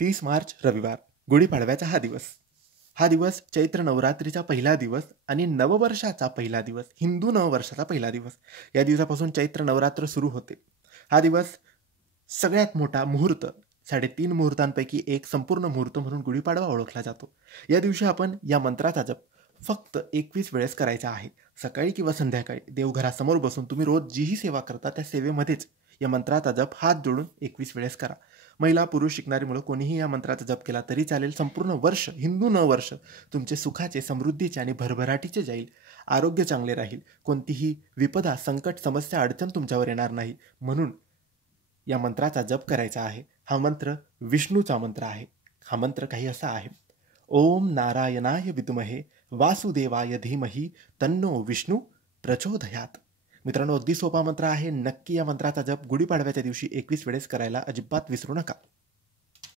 30 मार्च रविवार, गुढीपाडव्याचा हा दिवस. हा दिवस चैत्र नवरात्रीचा पहिला दिवस आणि नववर्षाचा पहिला दिवस, हिंदू नववर्षाचा पहिला दिवस. या दिवसापासून चैत्र नवरात्र सुरू होते. हा दिवस सगळ्यात मोठा मुहूर्त, 3.5 मुहूर्तांपैकी एक संपूर्ण मुहूर्त म्हणून गुढीपाडवा ओळखला जातो. या दिवशी आपण या मंत्राचा जप फक्त 21 वेळेस करायचा आहे. सकाळी किंवा संध्याकाळी देवघरासमोर बसून तुम्ही रोज जीही सेवा करता त्या सेवेमध्येच या मंत्राचा जप हात जोडून 21 वेळेस करा. महिला, पुरुष, शिकणारी मुलं कोणीही या मंत्राचा जप केला तरी चालेल. संपूर्ण वर्ष, हिंदू नववर्ष तुमचे सुखाचे, समृद्धीचे आणि भरभराटीचे जाईल. आरोग्य चांगले राहील. कोणतीही विपदा, संकट, समस्या, अडचण तुमच्यावर येणार नाही. म्हणून या मंत्राचा जप करायचा आहे. हा मंत्र विष्णूचा मंत्र आहे. हा मंत्र काही असा आहे: ओम नारायणाय विद्महे वासुदेवाय धीमहि तन्नो विष्णू प्रचोदयात. मित्रांनो, अगदी सोपा मंत्र आहे. नक्की या मंत्राचा जप गुढीपाडव्याच्या दिवशी 21 वेळेस करायला अजिबात विसरू नका.